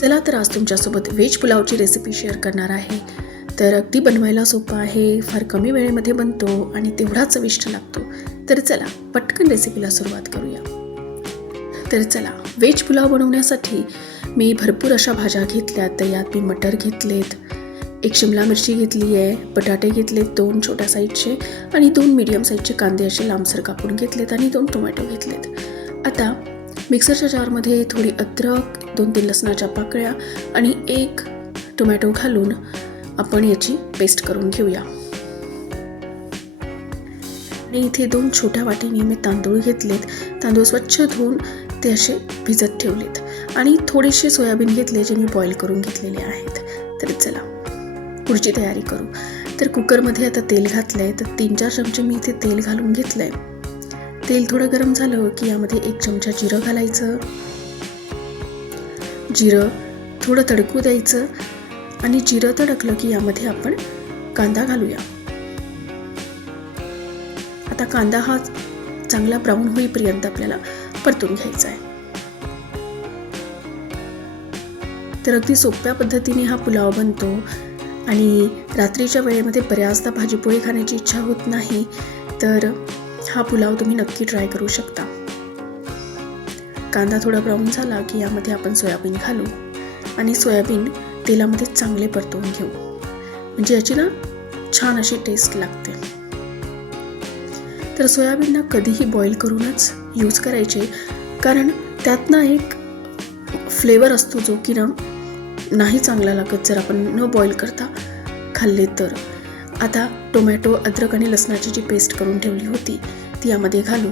चला तर आज तुमच्यासोबत व्हेज पुलावची रेसिपी शेअर करणार आहे. तर अगदी बनवायला सोपं आहे, फार कमी वेळेमध्ये बनतो आणि तेवढाच चविष्ट लागतो. तर चला पटकन रेसिपीला सुरुवात करूया. तर चला, व्हेज पुलाव बनवण्यासाठी मी भरपूर अशा भाज्या घेतल्यात. तर यात मी मटर घेतलेत, एक शिमला मिरची घेतली आहे, बटाटे घेतलेत 2 छोट्या साईजचे आणि 2 मीडियम साईजचे कांदे असे लांबसर कापून घेतलेत आणि 2 टोमॅटो घेतलेत. आता मिक्सरच्या जारमध्ये थोडी अद्रक, 2-3 लसणाच्या पाकळ्या आणि 1 टोमॅटो घालून आपण याची पेस्ट करून घेऊया. आणि इथे 2 छोट्या वाटीने मी तांदूळ घेतलेत. तांदूळ स्वच्छ धुवून ते असे भिजत ठेवलेत आणि थोडेसे सोयाबीन घेतले जे मी बॉईल करून घेतलेले आहेत. तर चला पुढची तयारी करू. तर कुकरमध्ये आता तेल घातलं आहे. तर 3-4 चमचे मी इथे तेल घालून घेतलं आहे. तेल थोडं गरम झालं की यामध्ये 1 चमचा जिरं घालायचं. जिरं थोडं तडकू द्यायचं आणि जिरं तडकलं की यामध्ये आपण कांदा घालूया. आता कांदा हा चांगला ब्राऊन होईपर्यंत आपल्याला परतून घ्यायचा आहे. तर अगदी सोप्या पद्धतीने हा पुलाव बनतो आणि रात्रीच्या वेळेमध्ये बऱ्याचदा भाजीपोळी खाण्याची इच्छा होत नाही. तर हा पुलाव तुम्ही नक्की ट्राय करू शकता. कांदा थोडा ब्राऊन झाला की यामध्ये आपण सोयाबीन घालू आणि सोयाबीन तेलामध्ये चांगले परतवून घेऊ, म्हणजे याची ना छान अशी टेस्ट लागते. तर सोयाबीनना कधीही बॉईल करूनच यूज करायचे, कारण त्यात ना एक फ्लेवर असतो जो की ना नाही चांगला लागत जर आपण न बॉईल करता खाल्ले तर. आता टोमॅटो, अद्रक आणि लसणाची जी पेस्ट करून ठेवली होती ती यामध्ये घालू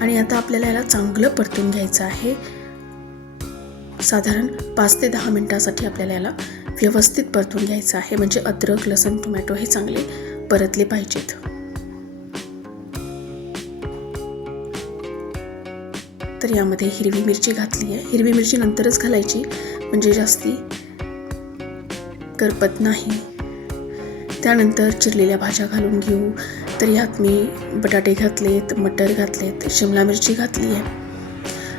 आणि आता आपल्याला याला चांगलं परतून घ्यायचं आहे. साधारण 5 ते 10 मिनिटासाठी आपल्याला याला व्यवस्थित परतून घ्यायचं आहे, म्हणजे अद्रक, लसूण, टोमॅटो हे चांगले परतले पाहिजेत. तर यामध्ये हिरवी मिरची घातली आहे. हिरवी मिरची नंतरच घालायची म्हणजे जास्ती करपत नाही. त्यानंतर चिरलेल्या भाज्या घालून घेऊ. तर यात मी बटाटे घातलेत, मटर घातलेत, शिमला मिरची घातली आहे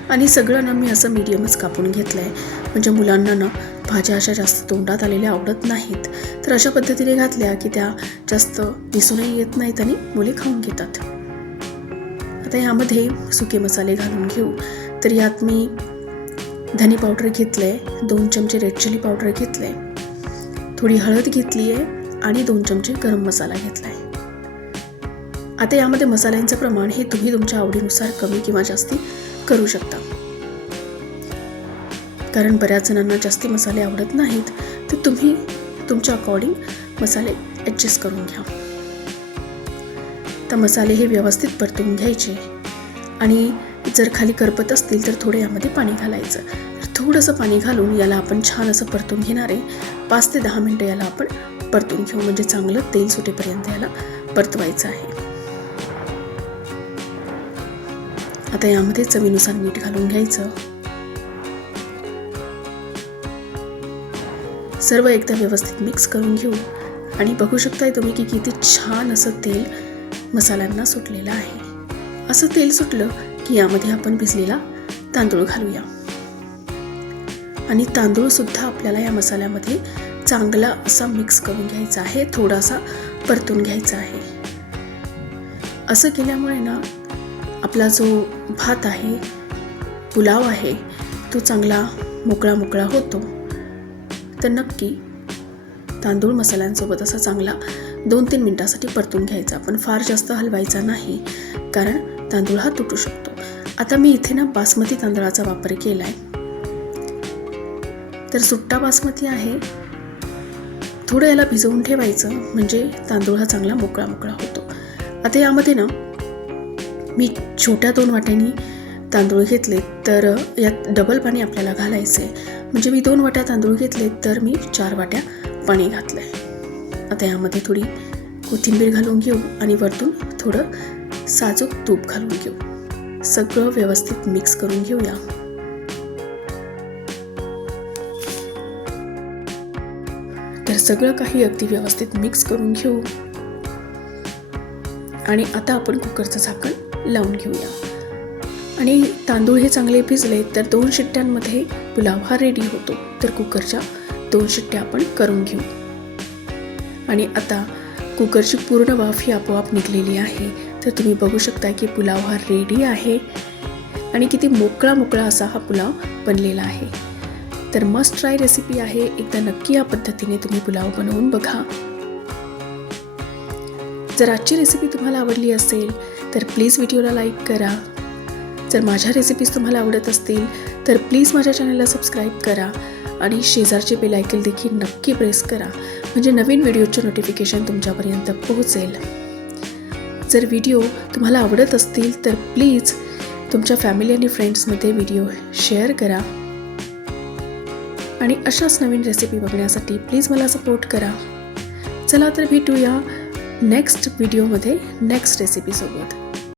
आणि सगळं ना मी असं मीडियमच कापून घेतलं आहे, म्हणजे मुलांना ना भाज्या अशा जास्त तोंडात आलेल्या आवडत नाहीत. तर अशा पद्धतीने घातल्या की त्या जास्त दिसूनही येत नाहीत आणि मुले खाऊन घेतात. आता यामध्ये सुके मसाले घालून घेऊ. तर यात मी धनी पावडर घेतलं आहे, 2 चमचे रेड चिली पावडर घेतलं आहे, थोडी हळद घेतली आहे आणि 2 चमचे गरम मसाला घेतला आहे. आता यामध्ये मसाल्यांचं प्रमाण हे तुम्ही तुमच्या आवडीनुसार कमी किंवा जास्ती करू शकता, कारण बऱ्याच जणांना जास्ती मसाले आवडत नाहीत. तर तुम्ही तुमच्या अकॉर्डिंग मसाले ॲडजस्ट करून घ्या. तर मसाले हे व्यवस्थित परतून घ्यायचे आणि जर खाली करपत असतील तर थोडे यामध्ये पाणी घालायचं. तर थोडंसं पाणी घालून याला आपण छान असं परतून घेणार आहे. 5 ते 10 मिनटं याला आपण परतून घेऊ, म्हणजे चांगलं तेल सुटेपर्यंत याला परतवायचं आहे. आता यामध्ये चवीनुसार मीठ घालून घ्यायचं. सर्व एकदा व्यवस्थित मिक्स करून घेऊ आणि बघू शकताय तुम्ही की किती छान असं तेल मसाल्यांना सुटलेलं आहे. असं तेल सुटलं की यामध्ये आपण भिजलेला तांदूळ घालूया आणि तांदूळ सुद्धा आपल्याला या मसाल्यामध्ये चांगला असा मिक्स करून घ्यायचा आहे, थोडासा परतून घ्यायचा आहे. असं केल्यामुळे ना आपला जो भात आहे, पुलाव आहे, तो चांगला मोकळा मोकळा होतो. तर नक्की तांदूळ मसाल्यांसोबत असा चांगला 2-3 मिनिटासाठी परतून घ्यायचा, पण फार जास्त हलवायचा नाही, कारण तांदूळ हा तुटू शकतो. आता मी इथे ना बासमती तांदळाचा वापर केला आहे. तर सुट्टा बासमती आहे. थोडं याला भिजवून ठेवायचं, म्हणजे तांदूळ हा चांगला मोकळा मोकळा होतो. आता यामध्ये ना मी छोट्या 2 वाट्यांनी तांदूळ घेतले, तर यात डबल पाणी आपल्याला घालायचं आहे, म्हणजे मी 2 वाट्या तांदूळ घेतले तर मी 4 वाट्या पाणी घातलं आहे. आता यामध्ये थोडी कोथिंबीर घालून घेऊ आणि वरतून थोडं साजूक तूप घालून घेऊ. सगळं व्यवस्थित मिक्स करून घेऊया. तर सगळं काही अगदी व्यवस्थित मिक्स करून घेऊ आणि आता आपण कुकरचं झाकण लावून घेऊया आणि तांदूळ हे चांगले भिजले तर 2 शिट्ट्यांमध्ये पुलाव हा रेडी होतो. तर कुकरच्या 2 शिट्ट्या आपण करून घेऊ. आणि आता कुकरची पूर्ण वाफ ही आपोआप निघलेली आहे. तर तुम्ही बघू शकता की पुलाव हा रेडी आहे आणि किती मोकळा मोकळा असा हा पुलाव बनलेला आहे. तर मस्ट ट्राय रेसिपी आहे. एकदा नक्की या पद्धतीने तुम्ही पुलाव बनवून बघा. जर आजची रेसिपी तुम्हाला आवडली असेल तर प्लीज व्हिडिओला लाईक करा. जर माझ्या रेसिपीज तुम्हाला आवडत असतील तर प्लीज माझ्या चॅनलला सबस्क्राईब करा आणि शेजारचे बेल आयकॉन देखील नक्की प्रेस करा, म्हणजे नवीन व्हिडिओचे नोटिफिकेशन तुमच्यापर्यंत पोहोचेल. जर व्हिडिओ तुम्हाला आवडत असतील तर प्लीज तुमच्या फॅमिली आणि फ्रेंड्समध्ये व्हिडिओ शेअर करा आणि अशाच नवीन रेसिपी बघण्यासाठी प्लीज मला सपोर्ट करा. चला तर भेटूया नेक्स्ट व्हिडिओमध्ये नेक्स्ट रेसिपीसोबत.